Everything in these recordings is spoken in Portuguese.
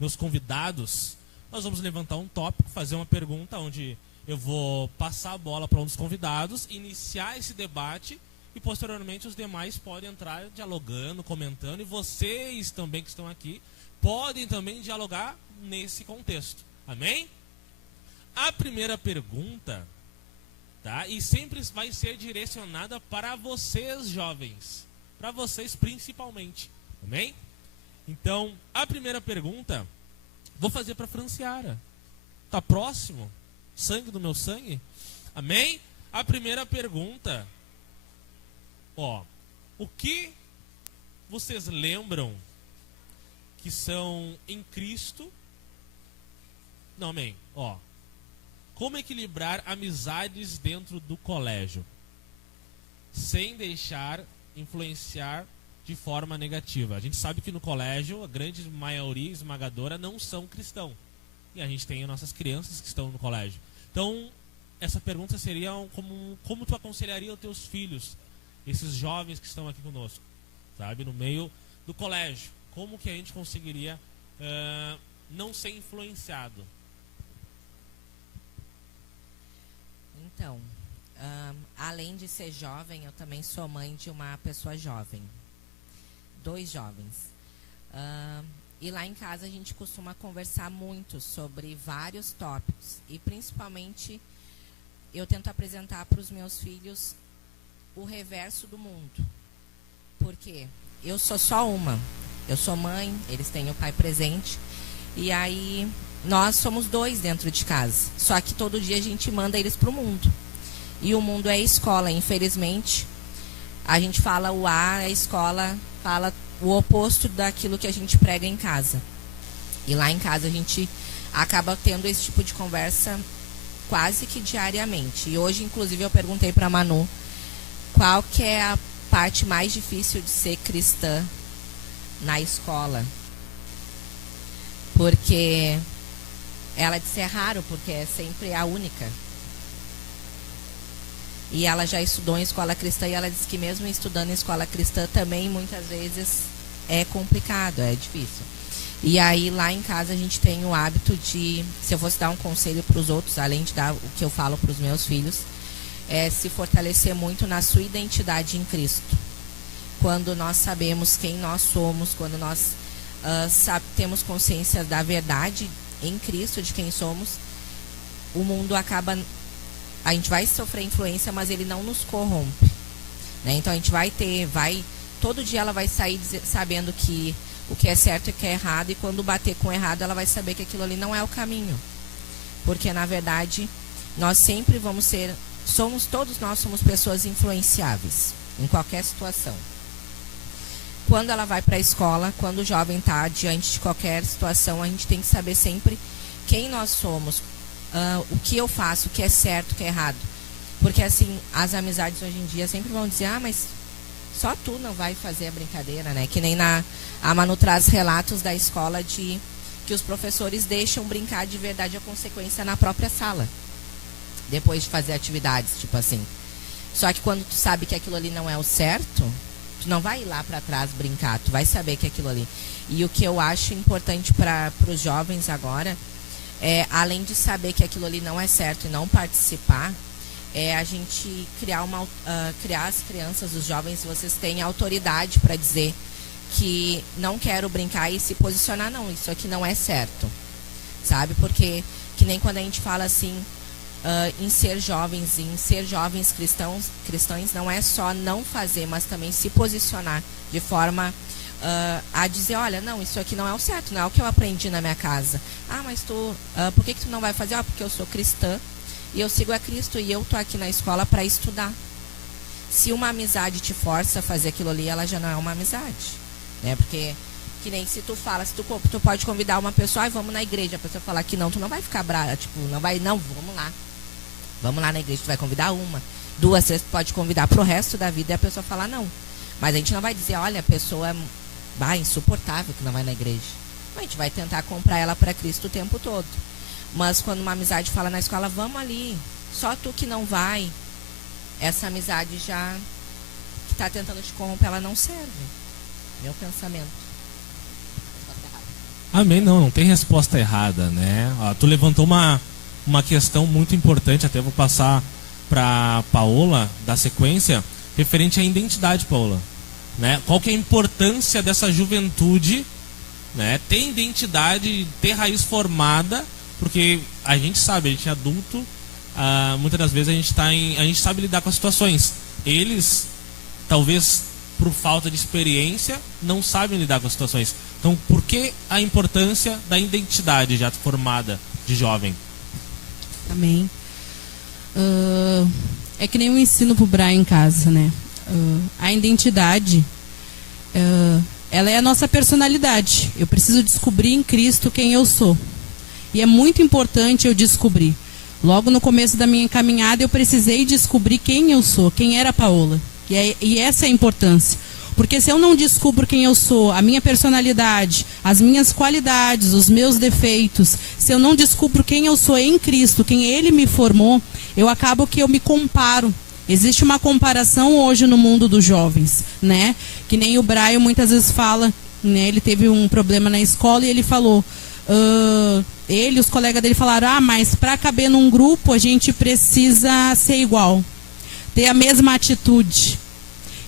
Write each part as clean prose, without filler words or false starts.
meus convidados, nós vamos levantar um tópico, fazer uma pergunta onde eu vou passar a bola para um dos convidados, iniciar esse debate e posteriormente os demais podem entrar dialogando, comentando, e vocês também que estão aqui podem também dialogar nesse contexto. Amém? A primeira pergunta, tá? E sempre vai ser direcionada para vocês, jovens, para vocês principalmente. Amém? Então, a primeira pergunta vou fazer para Franciara. Tá próximo? Sangue do meu sangue? Amém? A primeira pergunta, o que vocês lembram que são em Cristo? Não, amém. Como equilibrar amizades dentro do colégio sem deixar influenciar de forma negativa? A gente sabe que no colégio a grande maioria esmagadora não são cristãos. E a gente tem as nossas crianças que estão no colégio. Então, essa pergunta seria como tu aconselharia os teus filhos, esses jovens que estão aqui conosco, sabe, no meio do colégio? Como que a gente conseguiria não ser influenciado? Então, além de ser jovem, eu também sou mãe de uma pessoa jovem. 2 jovens. E lá em casa a gente costuma conversar muito sobre vários tópicos. E principalmente eu tento apresentar para os meus filhos o reverso do mundo. Porque eu sou só uma. Eu sou mãe, eles têm o pai presente. E aí nós somos 2 dentro de casa. Só que todo dia a gente manda eles para o mundo. E o mundo é a escola, infelizmente. A gente fala o A, a escola fala o oposto daquilo que a gente prega em casa. E lá em casa a gente acaba tendo esse tipo de conversa quase que diariamente. E hoje, inclusive, eu perguntei para a Manu qual que é a parte mais difícil de ser cristã na escola. Porque ela disse é raro, porque é sempre a única. E ela já estudou em escola cristã e ela disse que mesmo estudando em escola cristã também muitas vezes é complicado, é difícil. E aí lá em casa a gente tem o hábito de, se eu fosse dar um conselho para os outros, além de dar o que eu falo para os meus filhos, é se fortalecer muito na sua identidade em Cristo. Quando nós sabemos quem nós somos, quando nós temos consciência da verdade em Cristo, de quem somos, o mundo acaba... A gente vai sofrer influência, mas ele não nos corrompe, né? Então a gente todo dia ela vai sair sabendo que o que é certo e o que é errado, e quando bater com o errado, ela vai saber que aquilo ali não é o caminho. Porque, na verdade, nós sempre todos nós somos pessoas influenciáveis, em qualquer situação. Quando ela vai para a escola, quando o jovem está diante de qualquer situação, a gente tem que saber sempre quem nós somos, o que eu faço, o que é certo, o que é errado. Porque assim, as amizades hoje em dia sempre vão dizer, mas só tu não vai fazer a brincadeira, né? Que nem a Manu traz relatos da escola de que os professores deixam brincar de verdade a consequência na própria sala, depois de fazer atividades, tipo assim. Só que quando tu sabe que aquilo ali não é o certo, tu não vai ir lá para trás brincar, tu vai saber que é aquilo ali. E o que eu acho importante para os jovens agora além de saber que aquilo ali não é certo e não participar, a gente criar as crianças, os jovens, vocês têm autoridade para dizer que não quero brincar e se posicionar, não, isso aqui não é certo, sabe? Porque, que nem quando a gente fala assim, em ser jovens cristãos, não é só não fazer, mas também se posicionar de forma a dizer, olha, não, isso aqui não é o certo, não é o que eu aprendi na minha casa. Mas por que tu não vai fazer? Porque eu sou cristã e eu sigo a Cristo e eu tô aqui na escola para estudar. Se uma amizade te força a fazer aquilo ali, ela já não é uma amizade, né? Porque, que nem se tu fala, se tu pode convidar uma pessoa, vamos na igreja, a pessoa falar que não, tu não vai ficar brava, tipo, vamos lá na igreja, tu vai convidar 1, 2, 3, tu pode convidar pro resto da vida e a pessoa falar não. Mas a gente não vai dizer, olha, a pessoa insuportável que não vai na igreja. A gente vai tentar comprar ela para Cristo o tempo todo. Mas quando uma amizade fala na escola, vamos ali, só tu que não vai, essa amizade já que está tentando te corromper, ela não serve. Meu pensamento. Amém, não tem resposta errada, né? Tu levantou uma questão muito importante, até vou passar para Paola, da sequência, referente à identidade, Paola. Né? Qual que é a importância dessa juventude, né? Ter identidade, ter raiz formada, porque a gente sabe, a gente é adulto, muitas das vezes a gente sabe lidar com as situações. Eles, talvez por falta de experiência, não sabem lidar com as situações. Então, por que a importância da identidade já formada de jovem? Amém. É que nem eu ensino pro Brian em casa, né? A identidade, ela é a nossa personalidade. Eu preciso descobrir em Cristo quem eu sou. E é muito importante eu descobrir. Logo no começo da minha caminhada, eu precisei descobrir quem eu sou, quem era a Paola. E essa é a importância. Porque se eu não descubro quem eu sou, a minha personalidade, as minhas qualidades, os meus defeitos, se eu não descubro quem eu sou em Cristo, quem Ele me formou, eu acabo que eu me comparo. Existe uma comparação hoje no mundo dos jovens, né? Que nem o Brian muitas vezes fala, né? Ele teve um problema na escola e ele falou... ele e os colegas dele falaram, mas para caber num grupo a gente precisa ser igual, ter a mesma atitude.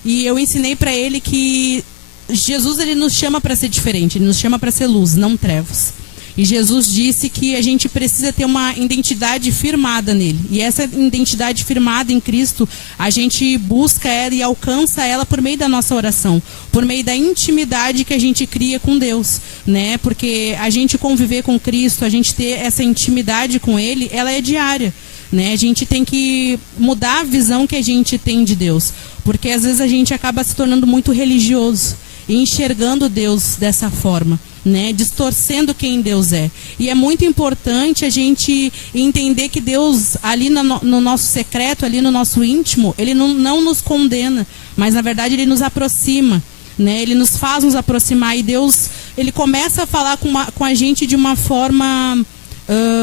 E eu ensinei para ele que Jesus, ele nos chama para ser diferente, ele nos chama para ser luz, não trevas. E Jesus disse que a gente precisa ter uma identidade firmada nele. E essa identidade firmada em Cristo, a gente busca ela e alcança ela por meio da nossa oração, por meio da intimidade que a gente cria com Deus, né? Porque a gente conviver com Cristo, a gente ter essa intimidade com Ele, ela é diária, né? A gente tem que mudar a visão que a gente tem de Deus, porque às vezes a gente acaba se tornando muito religioso e enxergando Deus dessa forma, né? Distorcendo quem Deus é. E é muito importante a gente entender que Deus, ali no nosso secreto, ali no nosso íntimo, Ele não nos condena, mas na verdade Ele nos aproxima, né? Ele nos faz nos aproximar, e Deus, Ele começa a falar com a gente de uma forma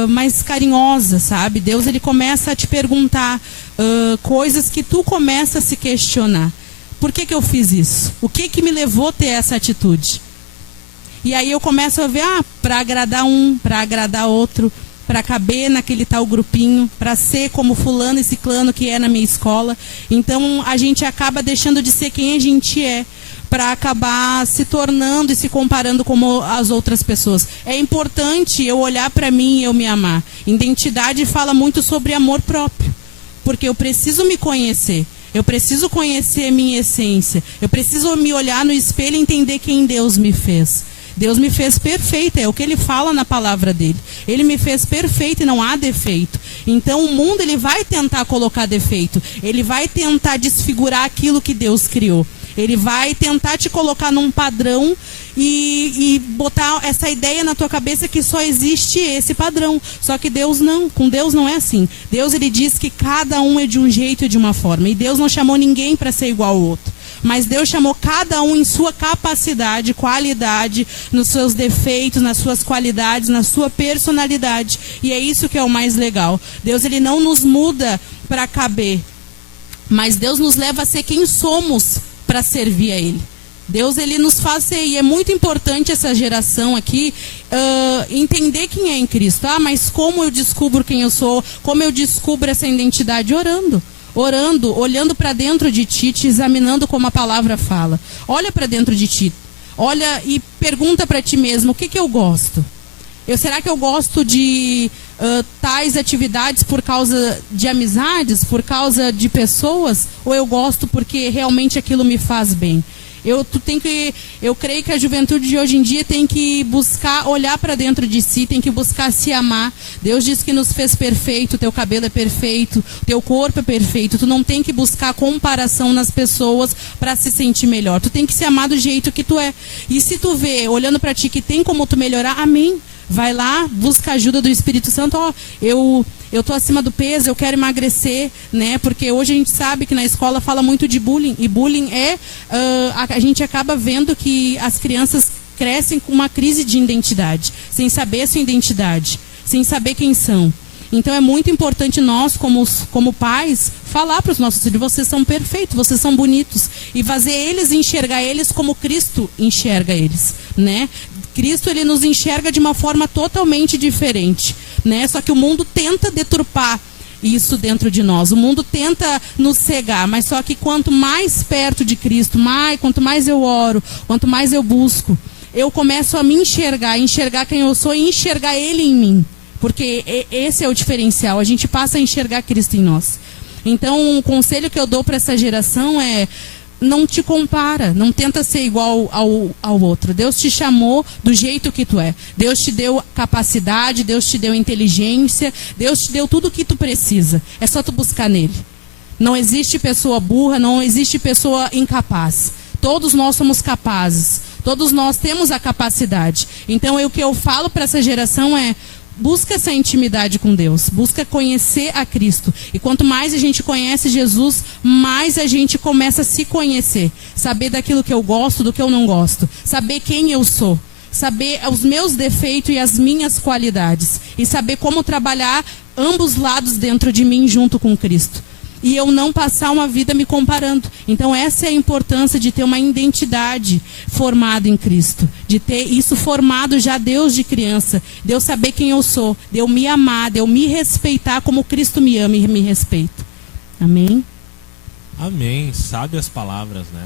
mais carinhosa, sabe? Deus, Ele começa a te perguntar coisas que tu começa a se questionar. Por que eu fiz isso? O que me levou a ter essa atitude? E aí eu começo a ver, para agradar um, para agradar outro, para caber naquele tal grupinho, para ser como fulano e ciclano que é na minha escola. Então a gente acaba deixando de ser quem a gente é, para acabar se tornando e se comparando como as outras pessoas. É importante eu olhar para mim e eu me amar. Identidade fala muito sobre amor próprio, porque eu preciso me conhecer. Eu preciso conhecer a minha essência. Eu preciso me olhar no espelho e entender quem Deus me fez. Deus me fez perfeita, é o que Ele fala na palavra dele. Ele me fez perfeita e não há defeito. Então o mundo, ele vai tentar colocar defeito. Ele vai tentar desfigurar aquilo que Deus criou. Ele vai tentar te colocar num padrão e botar essa ideia na tua cabeça que só existe esse padrão. Só que Deus não, com Deus não é assim. Deus, ele diz que cada um é de um jeito e de uma forma. E Deus não chamou ninguém para ser igual ao outro. Mas Deus chamou cada um em sua capacidade, qualidade, nos seus defeitos, nas suas qualidades, na sua personalidade. E é isso que é o mais legal. Deus, ele não nos muda para caber, mas Deus nos leva a ser quem somos para servir a Ele. Deus, ele nos faz ser, e é muito importante essa geração aqui entender quem é em Cristo. Mas como eu descubro quem eu sou? Como eu descubro essa identidade? Orando, olhando para dentro de ti, te examinando como a palavra fala. Olha para dentro de ti, olha e pergunta para ti mesmo, o que eu gosto? Será que eu gosto de tais atividades por causa de amizades, por causa de pessoas? Ou eu gosto porque realmente aquilo me faz bem? Eu creio que a juventude de hoje em dia tem que buscar olhar para dentro de si, tem que buscar se amar. Deus diz que nos fez perfeito, teu cabelo é perfeito, teu corpo é perfeito. Tu não tem que buscar comparação nas pessoas para se sentir melhor. Tu tem que se amar do jeito que tu é. E se tu vê, olhando para ti, que tem como tu melhorar, amém. Vai lá, busca a ajuda do Espírito Santo. Eu tô acima do peso, eu quero emagrecer, né? Porque hoje a gente sabe que na escola fala muito de bullying. E bullying a gente acaba vendo que as crianças crescem com uma crise de identidade, sem saber a sua identidade, sem saber quem são. Então é muito importante nós, como pais, falar para os nossos filhos, vocês são perfeitos, vocês são bonitos. E fazer eles enxergar eles como Cristo enxerga eles, né? Cristo, ele nos enxerga de uma forma totalmente diferente, né? Só que o mundo tenta deturpar isso dentro de nós. O mundo tenta nos cegar, mas só que quanto mais perto de Cristo, quanto mais eu oro, quanto mais eu busco, eu começo a me enxergar quem eu sou e enxergar Ele em mim. Porque esse é o diferencial, a gente passa a enxergar Cristo em nós. Então, um conselho que eu dou para essa geração é: não te compara, não tenta ser igual ao outro. Deus te chamou do jeito que tu é. Deus te deu capacidade, Deus te deu inteligência, Deus te deu tudo o que tu precisa. É só tu buscar nele. Não existe pessoa burra, não existe pessoa incapaz. Todos nós somos capazes, todos nós temos a capacidade. Então, o que eu falo para essa geração é: busca essa intimidade com Deus, busca conhecer a Cristo. E quanto mais a gente conhece Jesus, mais a gente começa a se conhecer. Saber daquilo que eu gosto, do que eu não gosto. Saber quem eu sou. Saber os meus defeitos e as minhas qualidades. E saber como trabalhar ambos lados dentro de mim junto com Cristo. E eu não passar uma vida me comparando. Então essa é a importância de ter uma identidade formada em Cristo. De ter isso formado já Deus de criança. De eu saber quem eu sou. De eu me amar, de eu me respeitar como Cristo me ama e me respeita. Amém? Amém. Sabe as palavras, né?